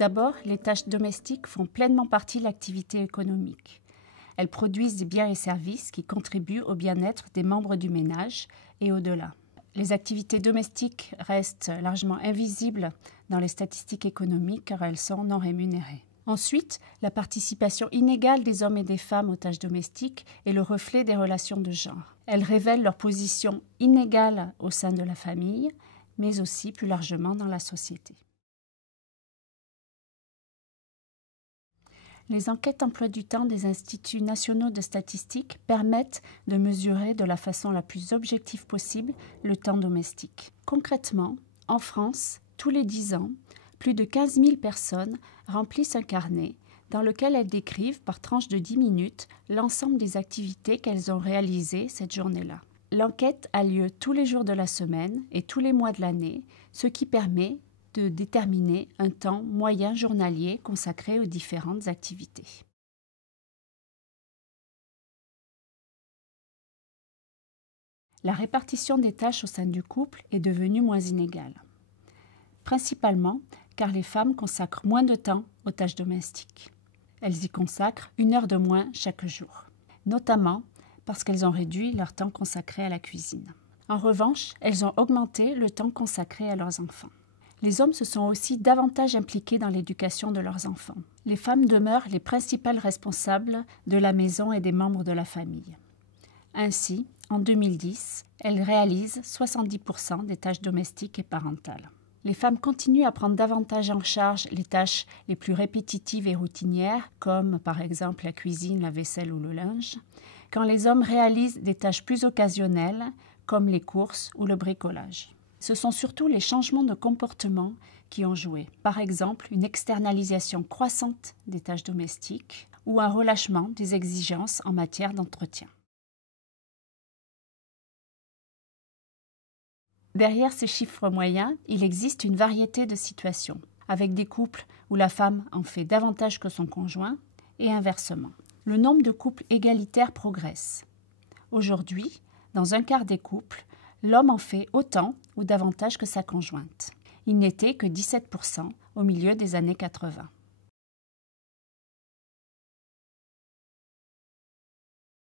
d'abord, les tâches domestiques font pleinement partie de l'activité économique. Elles produisent des biens et services qui contribuent au bien-être des membres du ménage et au-delà. Les activités domestiques restent largement invisibles dans les statistiques économiques car elles sont non rémunérées. Ensuite, la participation inégale des hommes et des femmes aux tâches domestiques est le reflet des relations de genre. Elles révèlent leur position inégale au sein de la famille, mais aussi plus largement dans la société. Les enquêtes emploi du temps des instituts nationaux de statistique permettent de mesurer de la façon la plus objective possible le temps domestique. Concrètement, en France, tous les 10 ans, plus de 15 000 personnes remplissent un carnet dans lequel elles décrivent par tranche de 10 minutes l'ensemble des activités qu'elles ont réalisées cette journée-là. L'enquête a lieu tous les jours de la semaine et tous les mois de l'année, ce qui permet de déterminer un temps moyen journalier consacré aux différentes activités. La répartition des tâches au sein du couple est devenue moins inégale, principalement car les femmes consacrent moins de temps aux tâches domestiques. Elles y consacrent 1 heure de moins chaque jour, notamment parce qu'elles ont réduit leur temps consacré à la cuisine. En revanche, elles ont augmenté le temps consacré à leurs enfants. Les hommes se sont aussi davantage impliqués dans l'éducation de leurs enfants. Les femmes demeurent les principales responsables de la maison et des membres de la famille. Ainsi, en 2010, elles réalisent 70% des tâches domestiques et parentales. Les femmes continuent à prendre davantage en charge les tâches les plus répétitives et routinières, comme par exemple la cuisine, la vaisselle ou le linge, quand les hommes réalisent des tâches plus occasionnelles, comme les courses ou le bricolage. Ce sont surtout les changements de comportement qui ont joué. Par exemple, une externalisation croissante des tâches domestiques ou un relâchement des exigences en matière d'entretien. Derrière ces chiffres moyens, il existe une variété de situations, avec des couples où la femme en fait davantage que son conjoint et inversement. Le nombre de couples égalitaires progresse. Aujourd'hui, dans un quart des couples, l'homme en fait autant ou davantage que sa conjointe. Il n'était que 17% au milieu des années 80.